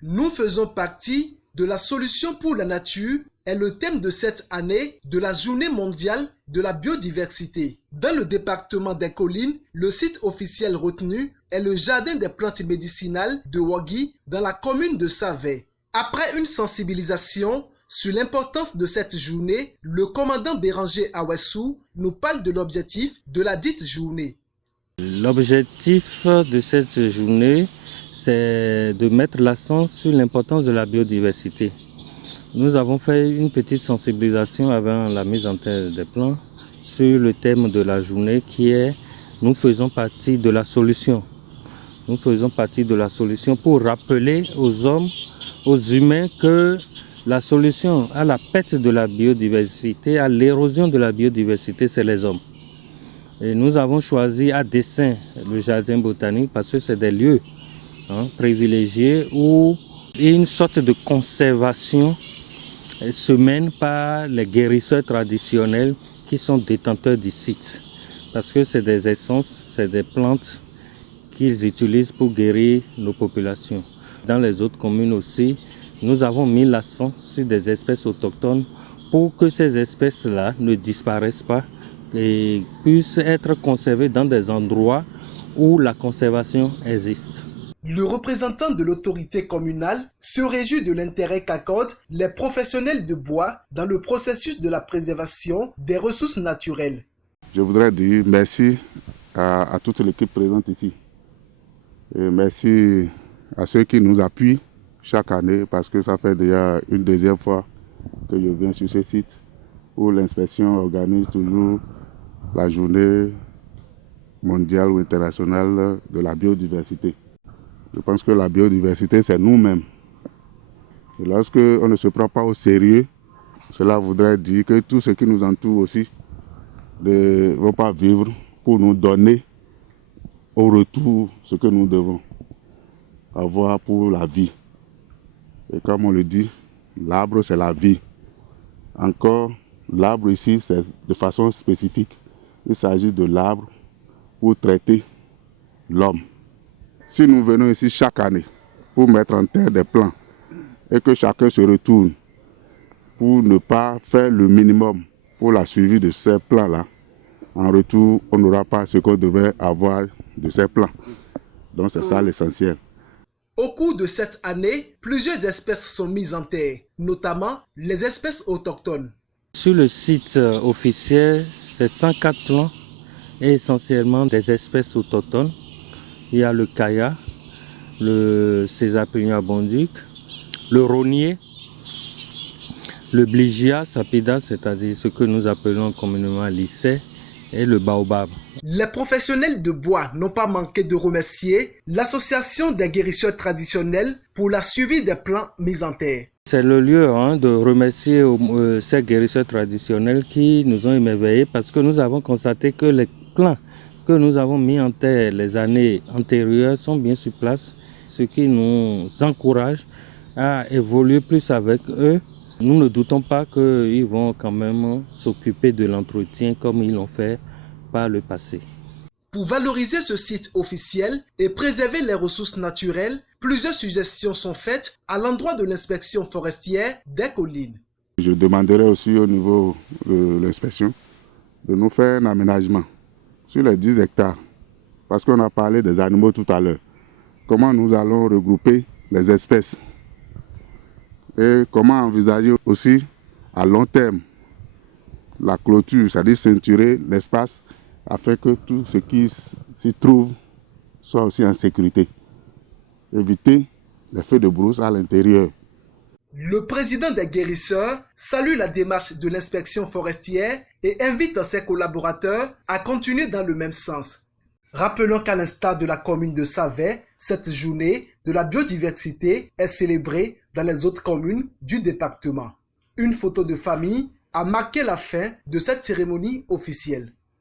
Nous faisons partie de la solution pour la nature est le thème de cette année de la Journée mondiale de la biodiversité. Dans le département des Collines, le site officiel retenu est le Jardin des plantes médicinales de Wagui dans la commune de Savay. Après une sensibilisation sur l'importance de cette journée, le commandant Béranger Awessou nous parle de l'objectif de la dite journée. L'objectif de cette journée, c'est de mettre l'accent sur l'importance de la biodiversité. Nous avons fait une petite sensibilisation avant la mise en terre des plans sur le thème de la journée qui est « Nous faisons partie de la solution ». Nous faisons partie de la solution pour rappeler aux hommes, aux humains que la solution à la perte de la biodiversité, à l'érosion de la biodiversité, c'est les hommes. Et nous avons choisi à dessein le jardin botanique parce que c'est des lieux privilégiés où une sorte de conservation se mène par les guérisseurs traditionnels qui sont détenteurs du site. Parce que c'est des essences, c'est des plantes qu'ils utilisent pour guérir nos populations. Dans les autres communes aussi, nous avons mis l'accent sur des espèces autochtones pour que ces espèces-là ne disparaissent pas et puissent être conservées dans des endroits où la conservation existe. Le représentant de l'autorité communale se réjouit de l'intérêt qu'accordent les professionnels de bois dans le processus de la préservation des ressources naturelles. Je voudrais dire merci à toute l'équipe présente ici. Et merci à ceux qui nous appuient chaque année parce que ça fait déjà une deuxième fois que je viens sur ce site où l'inspection organise toujours la journée mondiale ou internationale de la biodiversité. Je pense que la biodiversité, c'est nous-mêmes. Et lorsque on ne se prend pas au sérieux, cela voudrait dire que tout ce qui nous entoure aussi ne va pas vivre pour nous donner au retour ce que nous devons avoir pour la vie. Et comme on le dit, l'arbre, c'est la vie. Encore, l'arbre ici, c'est de façon spécifique. Il s'agit de l'arbre pour traiter l'homme. Si nous venons ici chaque année pour mettre en terre des plants et que chacun se retourne pour ne pas faire le minimum pour la suivi de ces plants-là, en retour, on n'aura pas ce qu'on devrait avoir de ces plants. Donc c'est ça l'essentiel. Au cours de cette année, plusieurs espèces sont mises en terre, notamment les espèces autochtones. Sur le site officiel, c'est 104 plants et essentiellement des espèces autochtones. Il y a le kaya, le Césapignon abondique, le rognier, le Bligia sapida, c'est-à-dire ce que nous appelons communément l'issai, et le baobab. Les professionnels de bois n'ont pas manqué de remercier l'association des guérisseurs traditionnels pour la suivi des plants mis en terre. C'est le lieu de remercier ces guérisseurs traditionnels qui nous ont émerveillés parce que nous avons constaté que les plants que nous avons mis en terre les années antérieures sont bien sur place, ce qui nous encourage à évoluer plus avec eux. Nous ne doutons pas qu'ils vont quand même s'occuper de l'entretien comme ils l'ont fait par le passé. Pour valoriser ce site officiel et préserver les ressources naturelles, plusieurs suggestions sont faites à l'endroit de l'inspection forestière des collines. Je demanderai aussi au niveau de l'inspection de nous faire un aménagement sur les 10 hectares, parce qu'on a parlé des animaux tout à l'heure. Comment nous allons regrouper les espèces et comment envisager aussi à long terme la clôture, c'est-à-dire ceinturer l'espace afin que tout ce qui s'y trouve soit aussi en sécurité. Éviter les feux de brousse à l'intérieur. Le président des guérisseurs salue la démarche de l'inspection forestière et invite ses collaborateurs à continuer dans le même sens. Rappelons qu'à l'instar de la commune de Savay, cette journée de la biodiversité est célébrée dans les autres communes du département. Une photo de famille a marqué la fin de cette cérémonie officielle.